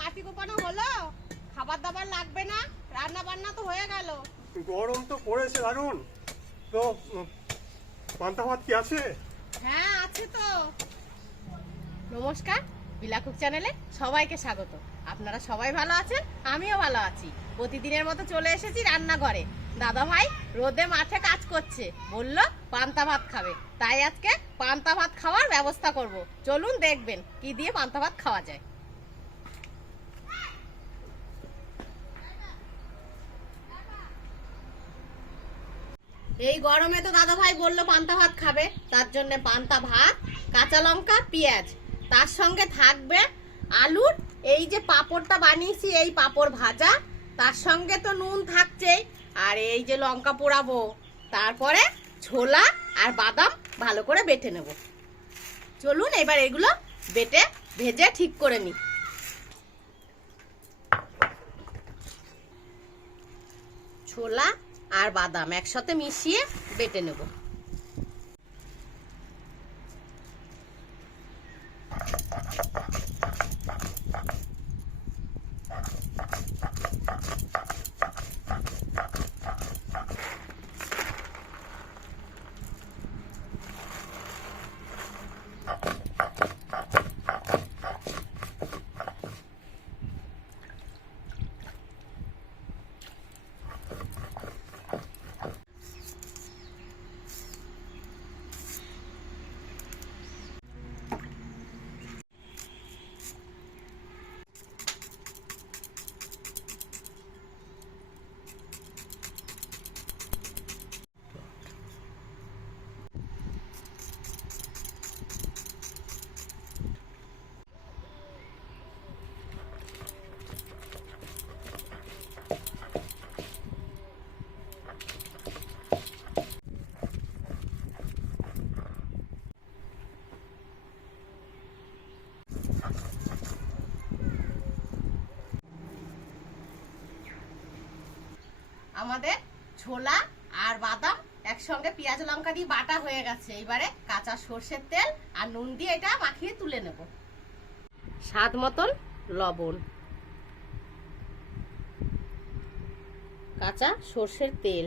চাপানো হলো? খাবার দাবার লাগবে না? রান্না বান্না তো হয়ে গেল। গরম তো পড়েছে দারুণ। তো পান্তা ভাত কি আছে? হ্যাঁ আছে তো। নমস্কার বিলাকুক চ্যানেলে সবাইকে স্বাগত। আপনারা সবাই ভালো আছেন? আমিও ভালো আছি। প্রতিদিনের মতো চলে এসেছি রান্নাঘরে। দাদা ভাই রোদে মাঠে কাজ করছে। বলল পান্তা ভাত খাবে। তাই আজকে পান্তা ভাত খাওয়ার ব্যবস্থা করব। চলুন দেখবেন কি দিয়ে পান্তা ভাত খাওয়া যায়। এই গরমে তো দাদা ভাই বলল পান্তা ভাত খাবে, তার জন্য পান্তা ভাত, কাঁচা লঙ্কা, পেঁয়াজ। তার সঙ্গে থাকবে আলুর, এই যে পাঁপড়টা বানিয়েছি, এই পাঁপড় ভাজা, তার সঙ্গে তো নুন থাকছেই, আর এই যে লঙ্কা পোড়াবো, তারপরে ছোলা আর বাদাম ভালো করে বেটে নেব। চলুন এবার এগুলো বেটে ভেজে ঠিক করে নিই। ছোলা আর বাদাম একসাথে মিশিয়ে বেটে নেব। আমাদের ছোলা আর বাদাম একসঙ্গে পেঁয়াজ, লঙ্কা দিয়ে বাটা হয়ে গেছে। এবারে কাঁচা সর্ষের তেল আর নুন দিয়ে এটা মাখিয়ে তুলে নেব। স্বাদ মতন লবণ। কাঁচা সর্ষের তেল।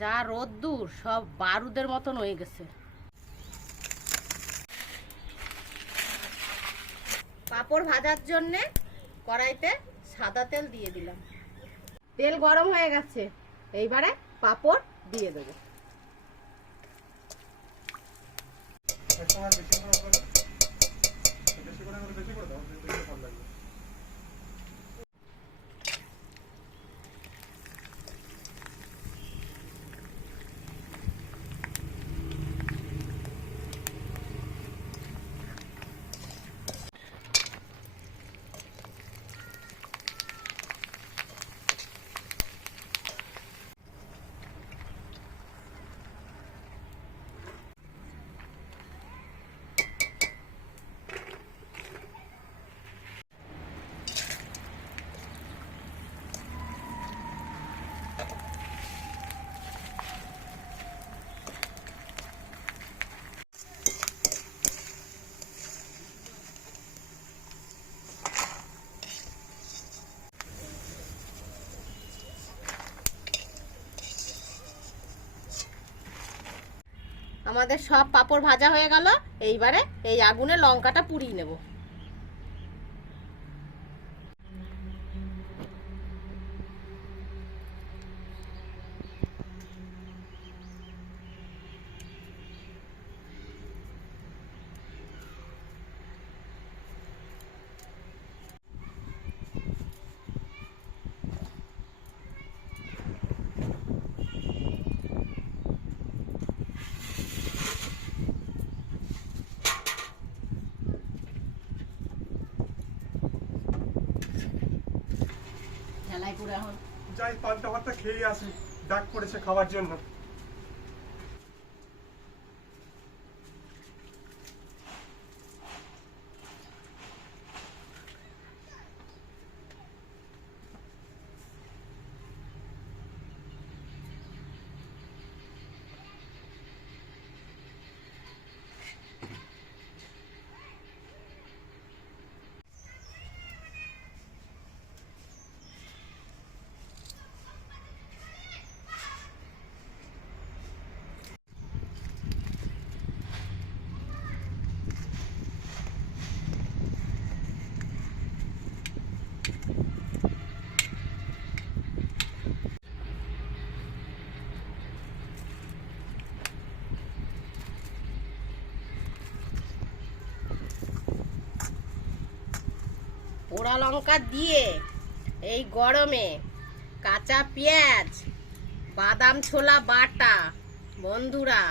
যা রোদ্দুর সব বারুদের মতন হয়ে গেছে। পাপড় ভাজার জন্য কড়াইতে সাদা তেল দিয়ে দিলাম। তেল গরম হয়ে গেছে, এইবারে পাপড় দিয়ে দেবো। আমাদের সব পাপড় ভাজা হয়ে গেল। এইবারে এই আগুনে লঙ্কাটা পুড়িয়ে নেব। ঝালাই পুরো এখন। যাই পান্তা ভাতটা খেয়ে আসি। ডাক পড়েছে খাওয়ার জন্য। পোড়া লঙ্কা দিয়ে এই গরমে কাঁচা পেঁয়াজ, বাদাম ছোলা বাটা। বন্ধুরা,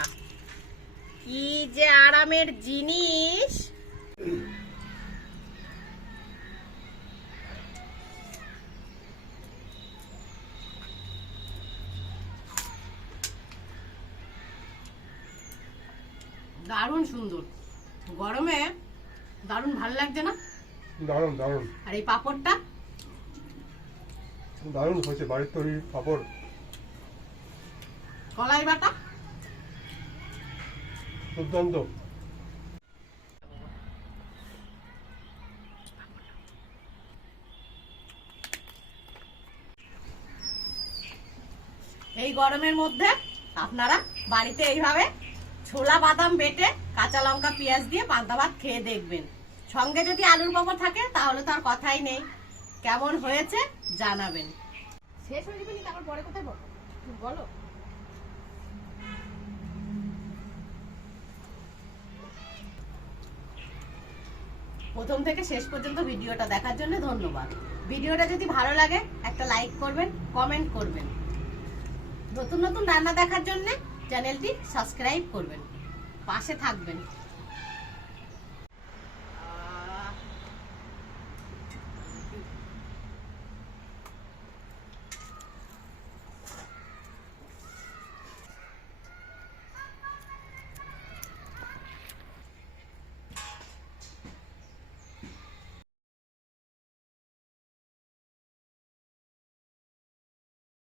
কি যে আরামের জিনিস। দারুণ সুন্দর। গরমে দারুণ ভালো লাগছে না? দারুণ দারুণ। আর এই পাঁপড়টা? দারুণ হয়েছে বাড়ির তৈরি পাপড়। কলাই বাটা? দুর্দান্ত। এই গরমের মধ্যে আপনারা বাড়িতে এইভাবে ছোলা বাদাম বেটে কাঁচা লঙ্কা পেঁয়াজ দিয়ে পান্তা ভাত খেয়ে দেখবেন। সঙ্গে যদি আলুর পাপড় থাকে তাহলে তো আর কথাই নেই। কেমন হয়েছে জানাবেন। শেষ হয়ে যাবে তারপর পরে কোথায় বলো? বলো। প্রথম থেকে শেষ পর্যন্ত ভিডিওটা দেখার জন্য ধন্যবাদ। ভিডিওটা যদি ভালো লাগে একটা লাইক করবেন কমেন্ট করবেন। নতুন নতুন রান্না দেখার জন্য চ্যানেলটি সাবস্ক্রাইব করবেন। পাশে থাকবেন।